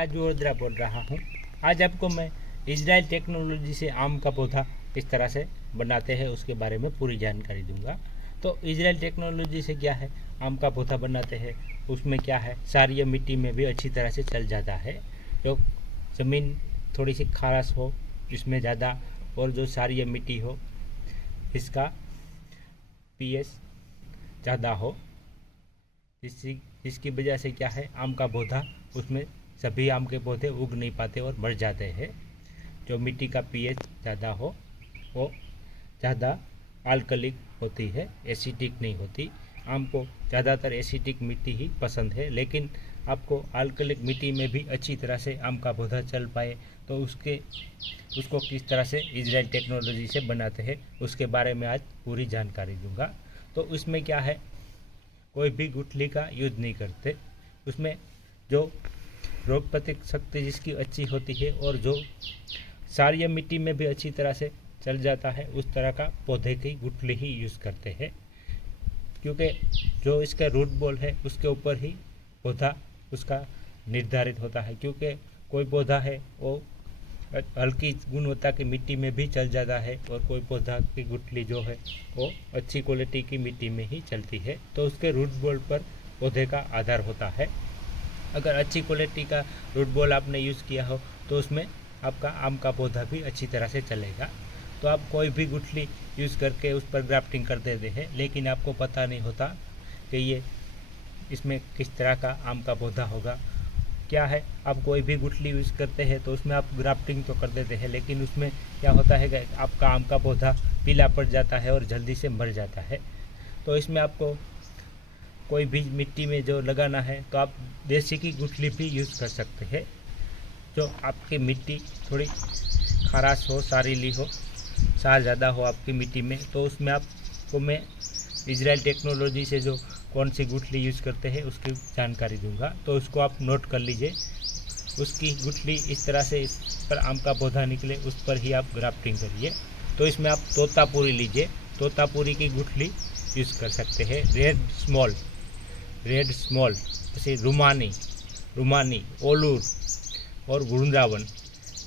राजू ओद्रा बोल रहा हूँ। आज आपको मैं इजराइल टेक्नोलॉजी से आम का पौधा किस तरह से बनाते हैं उसके बारे में पूरी जानकारी दूंगा। तो इजराइल टेक्नोलॉजी से क्या है, आम का पौधा बनाते हैं, उसमें क्या है, क्षारीय मिट्टी में भी अच्छी तरह से चल जाता है। जो ज़मीन थोड़ी सी खारस हो इसमें ज़्यादा, और जो क्षारीय मिट्टी हो इसका पीएच ज़्यादा हो, जिसकी वजह से क्या है, आम का पौधा उसमें सभी आम के पौधे उग नहीं पाते और मर जाते हैं। जो मिट्टी का पीएच ज़्यादा हो वो ज़्यादा अल्कलिक होती है, एसिडिक नहीं होती। आम को ज़्यादातर एसिडिक मिट्टी ही पसंद है, लेकिन आपको अल्कलिक मिट्टी में भी अच्छी तरह से आम का पौधा चल पाए तो उसको किस तरह से इजराइल टेक्नोलॉजी से बनाते हैं उसके बारे में आज पूरी जानकारी दूंगा। तो उसमें क्या है, कोई भी गुठली का यूज नहीं करते। उसमें जो रोग प्रतिरोधक शक्ति जिसकी अच्छी होती है और जो क्षारीय मिट्टी में भी अच्छी तरह से चल जाता है उस तरह का पौधे की गुठली ही यूज़ करते हैं, क्योंकि जो इसका रूट बॉल है उसके ऊपर ही पौधा उसका निर्धारित होता है। क्योंकि कोई पौधा है वो हल्की गुणवत्ता की मिट्टी में भी चल जाता है और कोई पौधा की गुठली जो है वो अच्छी क्वालिटी की मिट्टी में ही चलती है, तो उसके रूट बॉल पर पौधे का आधार होता है। अगर अच्छी क्वालिटी का रूट बॉल आपने यूज़ किया हो तो उसमें आपका आम का पौधा भी अच्छी तरह से चलेगा। तो आप कोई भी गुठली यूज़ करके उस पर ग्राफ्टिंग कर देते हैं, लेकिन आपको पता नहीं होता कि ये इसमें किस तरह का आम का पौधा होगा। क्या है, आप कोई भी गुठली यूज़ करते हैं तो उसमें आप ग्राफ्टिंग तो कर देते हैं, लेकिन उसमें क्या होता है कि आपका आम का पौधा पीला पड़ जाता है और जल्दी से मर जाता है। तो इसमें आपको कोई भी मिट्टी में जो लगाना है तो आप देसी की गुठली भी यूज़ कर सकते हैं। जो आपकी मिट्टी थोड़ी खराश हो, सारीली हो, सार ज़्यादा हो आपकी मिट्टी में, तो उसमें आपको मैं इजराइल टेक्नोलॉजी से जो कौन सी गुठली यूज़ करते हैं उसकी जानकारी दूंगा। तो उसको आप नोट कर लीजिए। उसकी गुठली इस तरह से इस पर आम का पौधा निकले उस पर ही आप ग्राफ्टिंग करिए। तो इसमें आप तोतापुरी लीजिए, तोतापुरी की गुठली यूज़ कर सकते हैं। रेड स्मॉल जैसे रुमानी, ओलूर और वृंदावन,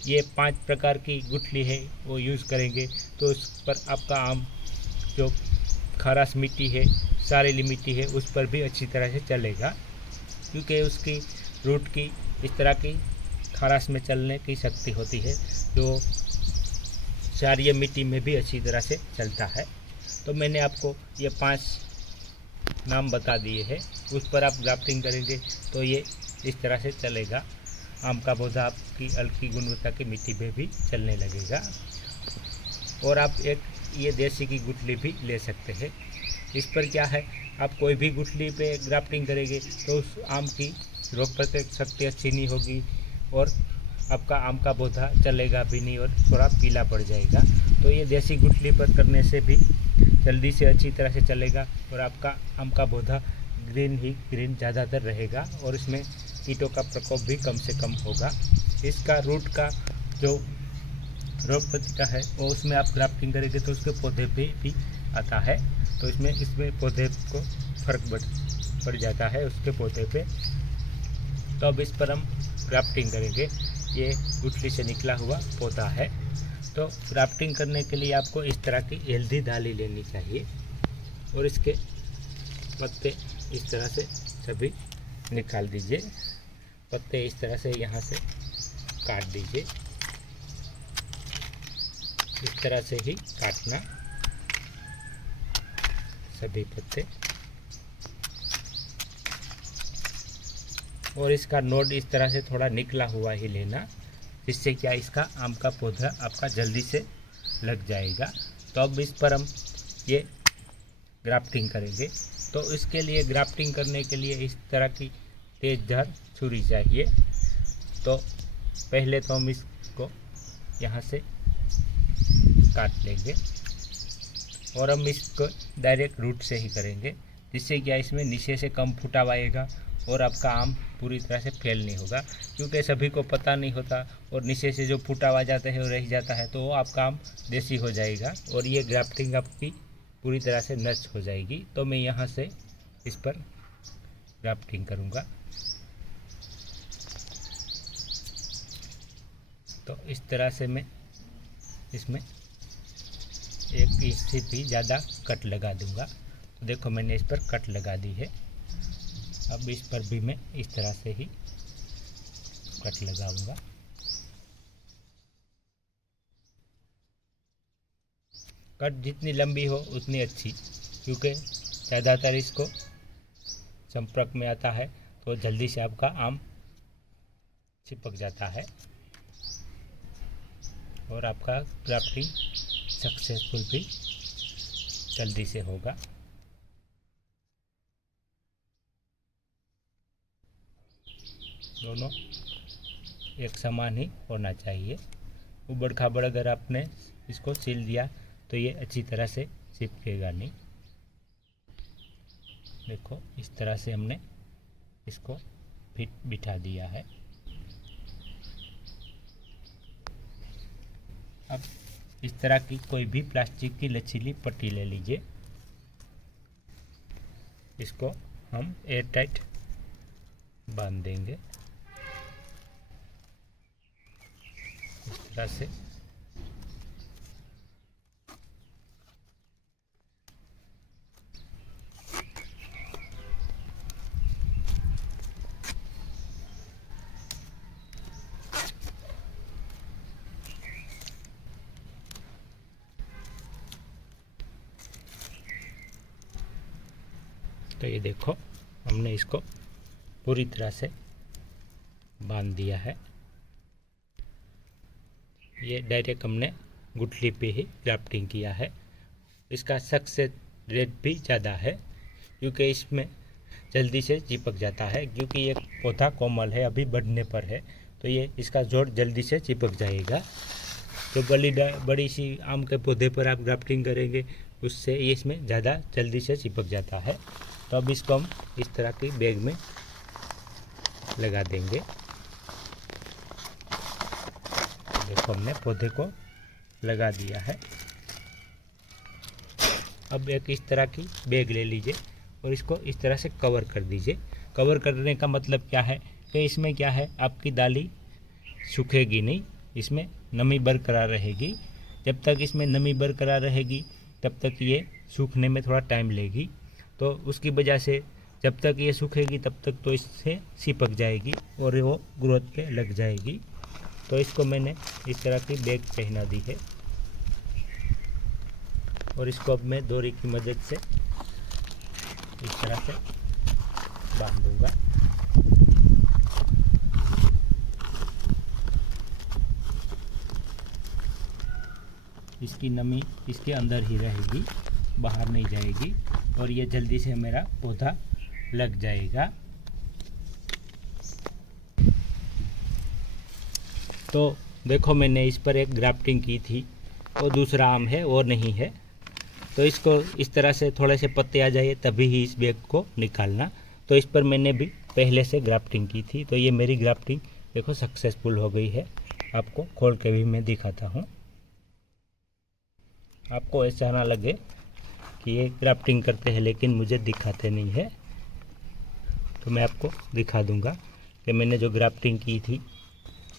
ये 5 प्रकार की गुठली है वो यूज़ करेंगे तो उस पर आपका आम जो खाराश मिट्टी है, सारेली मिट्टी है, उस पर भी अच्छी तरह से चलेगा, क्योंकि उसकी रूट की इस तरह की खाराश में चलने की शक्ति होती है जो क्षारीय मिट्टी में भी अच्छी तरह से चलता है। तो मैंने आपको ये 5 नाम बता दिए हैं, उस पर आप ग्राफ्टिंग करेंगे तो ये इस तरह से चलेगा। आम का पौधा आपकी हल्की गुणवत्ता की मिट्टी में भी चलने लगेगा। और आप एक ये देसी की गुठली भी ले सकते हैं। इस पर क्या है, आप कोई भी गुठली पे ग्राफ्टिंग करेंगे तो उस आम की रोग प्रतिरोधक शक्ति अच्छी नहीं होगी और आपका आम का पौधा चलेगा भी नहीं और थोड़ा पीला पड़ जाएगा। तो ये देसी गुठली पर करने से भी जल्दी से अच्छी तरह से चलेगा और आपका आम का पौधा ग्रीन ज़्यादातर रहेगा और इसमें कीटों का प्रकोप भी कम से कम होगा। इसका रूट का जो रोग प्रतिकार है वो उसमें आप ग्राफ्टिंग करेंगे तो उसके पौधे पे भी आता है, तो इसमें पौधे को फर्क पड़ जाता है उसके पौधे पे। तो अब इस पर हम ग्राफ्टिंग करेंगे। ये गुठली से निकला हुआ पौधा है। तो ग्राफ्टिंग करने के लिए आपको इस तरह की हेल्दी डाली लेनी चाहिए और इसके पत्ते इस तरह से सभी निकाल दीजिए। पत्ते इस तरह से यहाँ से काट दीजिए, इस तरह से ही काटना सभी पत्ते। और इसका नोड इस तरह से थोड़ा निकला हुआ ही लेना, जिससे क्या इसका आम का पौधा आपका जल्दी से लग जाएगा। तो अब इस पर हम ये ग्राफ्टिंग करेंगे। तो इसके लिए ग्राफ्टिंग करने के लिए इस तरह की तेज धार छुरी चाहिए। तो पहले तो हम इसको यहाँ से काट लेंगे और हम इसको डायरेक्ट रूट से ही करेंगे, जिससे क्या इसमें नीचे से कम फुटाव आएगा और आपका आम पूरी तरह से फेल नहीं होगा, क्योंकि सभी को पता नहीं होता और नीचे से जो फुटाव आ जाता है वो रह जाता है, तो वो आपका आम देसी हो जाएगा और ये ग्राफ्टिंग आपकी पूरी तरह से नष्ट हो जाएगी। तो मैं यहाँ से इस पर ग्राफ्टिंग करूँगा। तो इस तरह से मैं इसमें 1 इंच से भी ज़्यादा कट लगा दूंगा। तो देखो मैंने इस पर कट लगा दी है। अब इस पर भी मैं इस तरह से ही कट लगाऊंगा। कट जितनी लंबी हो उतनी अच्छी, क्योंकि ज़्यादातर इसको संपर्क में आता है तो जल्दी से आपका आम चिपक जाता है और आपका ग्राफ्टिंग सक्सेसफुल भी जल्दी से होगा। दोनों एक समान ही होना चाहिए। उबड़ खाबड़ अगर आपने इसको सील दिया तो ये अच्छी तरह से चिपकेगा नहीं। देखो इस तरह से हमने इसको फिट बिठा दिया है। अब इस तरह की कोई भी प्लास्टिक की लचीली पट्टी ले लीजिए। इसको हम एयर टाइट बांध देंगे इस तरह से। तो ये देखो हमने इसको पूरी तरह से बांध दिया है। ये डायरेक्ट हमने गुठली पे ही ग्राफ्टिंग किया है। इसका सक्सेस रेट भी ज़्यादा है क्योंकि इसमें जल्दी से चिपक जाता है, क्योंकि ये पौधा कोमल है, अभी बढ़ने पर है, तो ये इसका जोड़ जल्दी से चिपक जाएगा। जो बड़ी सी आम के पौधे पर आप ग्राफ्टिंग करेंगे उससे ये इसमें ज़्यादा जल्दी से चिपक जाता है। तो अब इसको हम इस तरह की बैग में लगा देंगे। देखो हमने पौधे को लगा दिया है। अब एक इस तरह की बैग ले लीजिए और इसको इस तरह से कवर कर दीजिए। कवर करने का मतलब क्या है कि इसमें क्या है, आपकी डाली सूखेगी नहीं, इसमें नमी बरकरार रहेगी। जब तक इसमें नमी बरकरार रहेगी तब तक ये सूखने में थोड़ा टाइम लेगी, तो उसकी वजह से जब तक ये सूखेगी तब तक तो इससे चिपक जाएगी और वो ग्रोथ पे लग जाएगी। तो इसको मैंने इस तरह की बैग पहना दी है और इसको अब मैं डोरी की मदद से इस तरह से बांध दूंगा। इसकी नमी इसके अंदर ही रहेगी, बाहर नहीं जाएगी और ये जल्दी से मेरा पौधा लग जाएगा। तो देखो मैंने इस पर एक ग्राफ्टिंग की थी, वो दूसरा आम है और नहीं है। तो इसको इस तरह से थोड़े से पत्ते आ जाए तभी ही इस बैग को निकालना। तो इस पर मैंने भी पहले से ग्राफ्टिंग की थी, तो ये मेरी ग्राफ्टिंग देखो सक्सेसफुल हो गई है। आपको खोल के भी मैं दिखाता हूँ, आपको ऐसा ना लगे कि ये ग्राफ्टिंग करते हैं लेकिन मुझे दिखाते नहीं है। तो मैं आपको दिखा दूंगा कि मैंने जो ग्राफ्टिंग की थी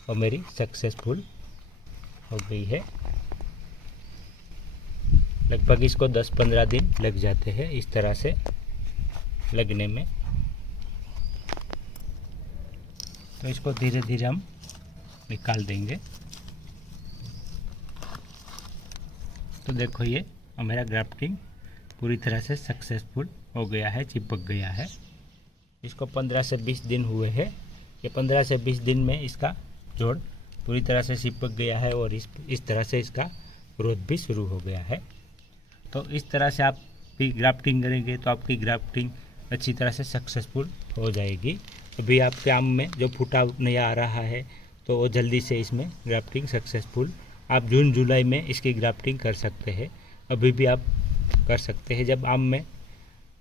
वो मेरी सक्सेसफुल हो गई है। लगभग इसको 10-15 दिन लग जाते हैं इस तरह से लगने में। तो इसको धीरे धीरे हम निकाल देंगे। तो देखो ये मेरा ग्राफ्टिंग पूरी तरह से सक्सेसफुल हो गया है, चिपक गया है। इसको 15 से 20 दिन हुए हैं। ये 15 से 20 दिन में इसका जोड़ पूरी तरह से चिपक गया है और इस तरह से इसका ग्रोथ भी शुरू हो गया है। तो इस तरह से आप भी ग्राफ्टिंग करेंगे तो आपकी ग्राफ्टिंग अच्छी तरह से सक्सेसफुल हो जाएगी। अभी आपके आम में जो फूटा नया आ रहा है तो वो जल्दी से इसमें ग्राफ्टिंग सक्सेसफुल, आप जून जुलाई में इसकी ग्राफ्टिंग कर सकते हैं। अभी भी आप कर सकते हैं। जब आम में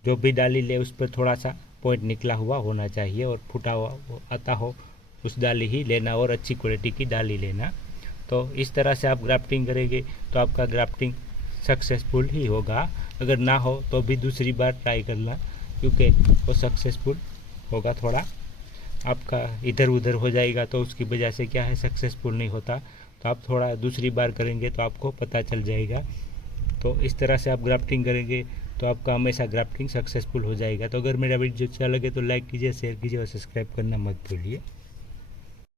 जो भी डाली ले उस पर थोड़ा सा पॉइंट निकला हुआ होना चाहिए और फूटा हुआ आता हो उस डाली ही लेना और अच्छी क्वालिटी की डाली लेना। तो इस तरह से आप ग्राफ्टिंग करेंगे तो आपका ग्राफ्टिंग सक्सेसफुल ही होगा। अगर ना हो तो भी दूसरी बार ट्राई करना, क्योंकि वो सक्सेसफुल होगा थोड़ा। आपका इधर उधर हो जाएगा तो उसकी वजह से क्या है सक्सेसफुल नहीं होता। तो आप थोड़ा दूसरी बार करेंगे तो आपको पता चल जाएगा। तो इस तरह से आप ग्राफ्टिंग करेंगे तो आपका हमेशा ग्राफ्टिंग सक्सेसफुल हो जाएगा। तो अगर मेरा वीडियो अच्छा लगे तो लाइक कीजिए, शेयर कीजिए और सब्सक्राइब करना मत भूलिए।